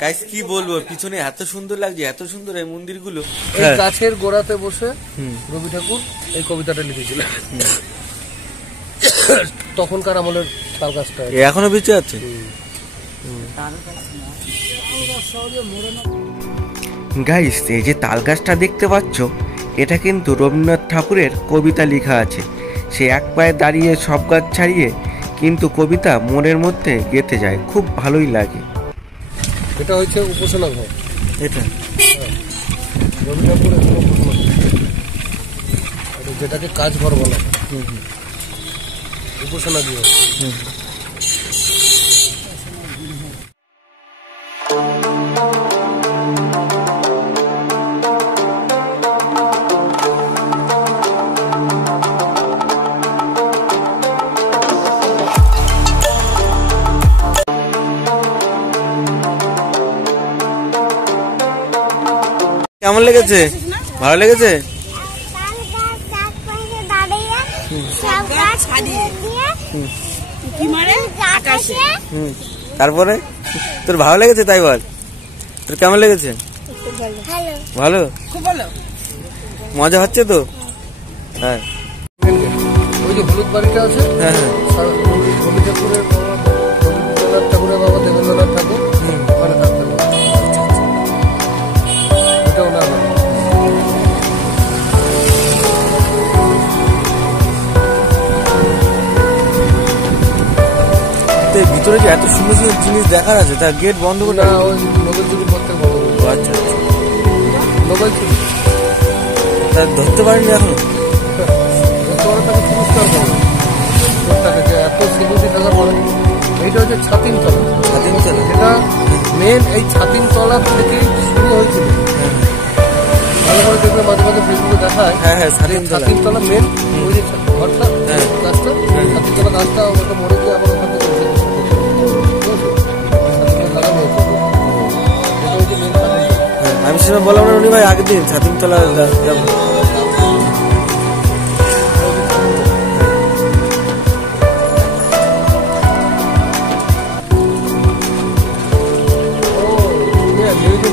Guys কি বলবো, পিছনে এত সুন্দর লাগছে, এত সুন্দর এই মন্দিরগুলো। এই গাছের গোড়াতে বসে রবি ঠাকুর এই কবিতাটা লিখেছিলেন। তখনকার আমলের তাল গাছটা এখনো বেঁচে আছে। গাইস এই যে তাল গাছটা দেখতে পাচ্ছ, এটা কিন্তু রবীন্দ্রনাথ ঠাকুরের কবিতা লেখা আছে। সে এক পায়ে দাঁড়িয়ে সব গাছ ছাড়িয়ে কিন্তু কবিতা মনের মধ্যে গেঁথে যায়, খুব ভালোই লাগে। এটা হচ্ছে উপাসনা ঘর। এটা রবি ঠাকুরের উপাসনা ঘর, যেটাকে কাজ ঘর বলা হয়। উপাসনা গৃহ। কেমন লেগেছে? ভালো লেগেছে? তারপরে তোর ভালো লেগেছে তাই বল, তোর কেমন লেগেছে? ভালো, খুব ভালো, মজা হচ্ছে তো? হ্যাঁ, ওই যে হলুদ বাড়িটা আছে, হ্যাঁ হ্যাঁ, রবি ঠাকুরের বাবা, রবীন্দ্রনাথ ঠাকুরের বাবা দেবেন্দ্রনাথ ঠাকুর ওখানে থাকতেন। এটাও না ভিতরে যে এত সুন্দর সুন্দর জিনিস দেখার আছে, তার গেট বন্ধ করে না, ওই নোবেল চুরি করতে বন্ধ। আচ্ছা আচ্ছা, নোবেল চুরি তার ধরতে পারেনি এখনো। তাকে পুরস্কার করবে এত সিকিউরিটি থাকার পরে। এইটা হচ্ছে ছাতিম তলা। ছাতিম তলা এটা মেন এই ছাতিম তলা থেকেই শুরু হয়েছিল। ভালো করে দেখবে, মাঝে মাঝে ফেসবুকে দেখায়। হ্যাঁ হ্যাঁ, ছাতিম তলা মেন ওই যে ঘরটা, গাছটা, ছাতিম তলা গাছটা ওটা মরে গিয়ে আবার ওখান থেকে লাগানো হয়েছে। আমি সেটা বললাম না উনি ভাই, আগের দিন ছাতিম তলা যাবো।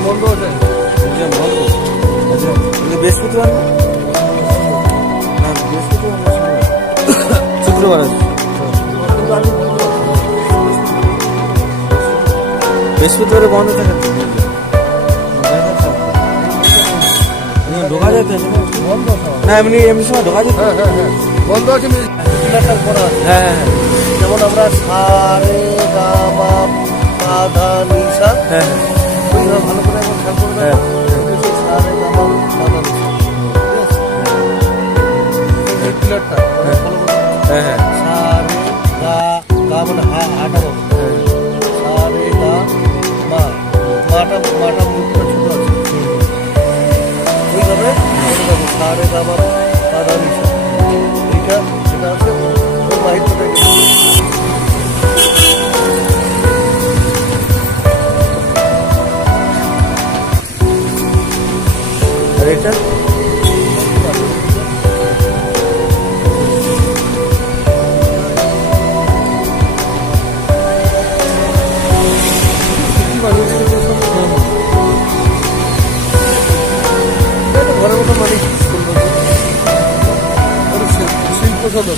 বন্ধ আছে, বৃহস্পতিবার না, শুক্রবার আছে, বৃহস্পতিবারে বন্ধ থাকে। ঢোকা যেত না, এমনি এমনি সময় ঢোকা যেত। হ্যাঁ হ্যাঁ হ্যাঁ, বন্ধ আছে। হ্যাঁ হ্যাঁ, যেমন আমরা সারে গা মা পা ধা নি সা, হ্যাঁ হ্যাঁ, ভালো করে এখন খেয়াল করবে। সারে গা মা পা ধা নি সা, এই পিলারটা হ্যাঁ হ্যাঁ, সারে গা, গা মানে হাটা বলো, সারে গা মা, মাটা মুখটা ছোট আছে, ওইভাবে সারে গা মা পা ধা নি সা। এইটা যেটা আছে ওর মাহিত্যটা এটা ঘরের মতো মালিক শিল্প সদর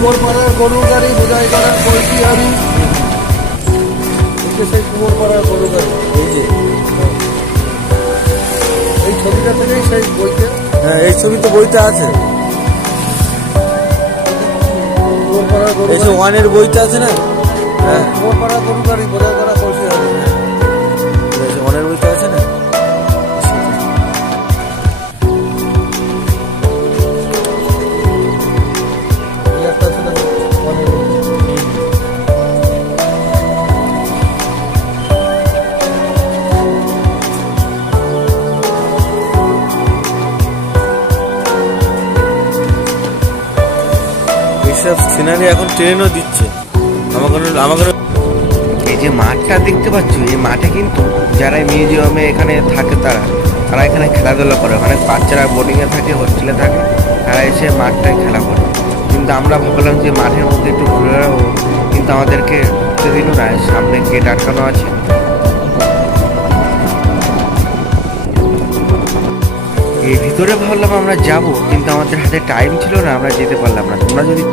কুমোরপাড়ার গরু গাড়ি বোঝাই করার বলছি আমি, সেই কুমোরপাড়ার গরু গাড়ি। এই যে এই ছবিটা থেকেই সেই বইতে, হ্যাঁ এই ছবি তো বইতে আছে, কুমোরপাড়ার গরু, এই যে ওয়ানের বইতে আছে না। হ্যাঁ, কুমোরপাড়ার গরু গাড়ি বোঝাই করা বলছি আমি, ওয়ানের বইতে আছে না। এইসব সিনারি এখন ট্রেনও দিচ্ছে। আমাকে এই যে মাঠটা দেখতে পাচ্ছ, এই মাঠে কিন্তু যারা মিউজিয়ামে এখানে থাকে তারা তারা এখানে খেলাধুলা করে। অনেক বাচ্চারা বোর্ডিংয়ে থাকে, হোস্টেলে থাকে, তারা এসে মাঠটায় খেলা করে। কিন্তু আমরা ভাবলাম যে মাঠের মধ্যে একটু ঘুরে বেড়াবো, কিন্তু আমাদেরকে ঢুকতে দিল না, সামনে গেট আটকানো আছে। এই ভিতরে ভাবলাম আমরা যাব, কিন্তু আমাদের হাতে টাইম ছিল না, আমরা যেতে পারলাম না। তোমরা যদি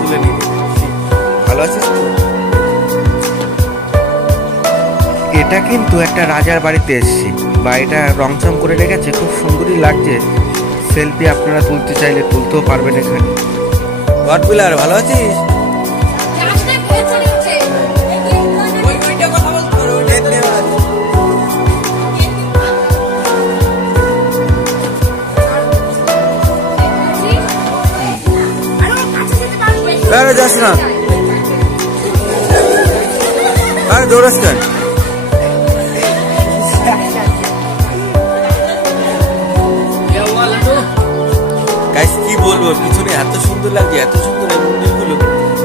তুলে নিই, ভালো আছিস তো? এটা কিন্তু একটা রাজার বাড়িতে এসেছি, বাড়িটা রংচং করে রেখেছে, খুব সুন্দরই লাগছে। সেলফি আপনারা তুলতে চাইলে তুলতেও পারবেন এখানে। গড বিলার, ভালো আছিস? আরে যাস না, আরে দৌড়াস কেন? গাইস কি বলবো, পিছনে এত সুন্দর লাগছে, এত সুন্দর এই মন্দিরগুলো।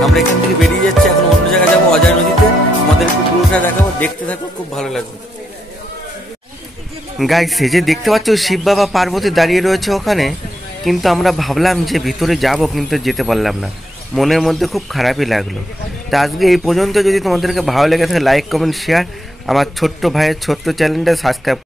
আমরা এখান থেকে বেরিয়ে যাচ্ছি, এখন অন্য জায়গায় যাবো, অজয় নদীতে। আমাদেরকে পুরোটা দেখাবো, দেখতে থাকবো, খুব ভালো লাগবে। গাইস এই যে দেখতে পাচ্ছ, শিব বাবা পার্বতী দাঁড়িয়ে রয়েছে ওখানে। কিন্তু আমরা ভাবলাম যে ভিতরে যাব, কিন্তু যেতে পারলাম না, মনের মধ্যে খুব খারাপই লাগলো। তা আজকে এই পর্যন্ত। যদি তোমাদেরকে ভালো লেগে থাকে লাইক, কমেন্ট, শেয়ার। আমার ছোট্ট ভাইয়ের ছোট্ট চ্যানেলটা সাবস্ক্রাইব।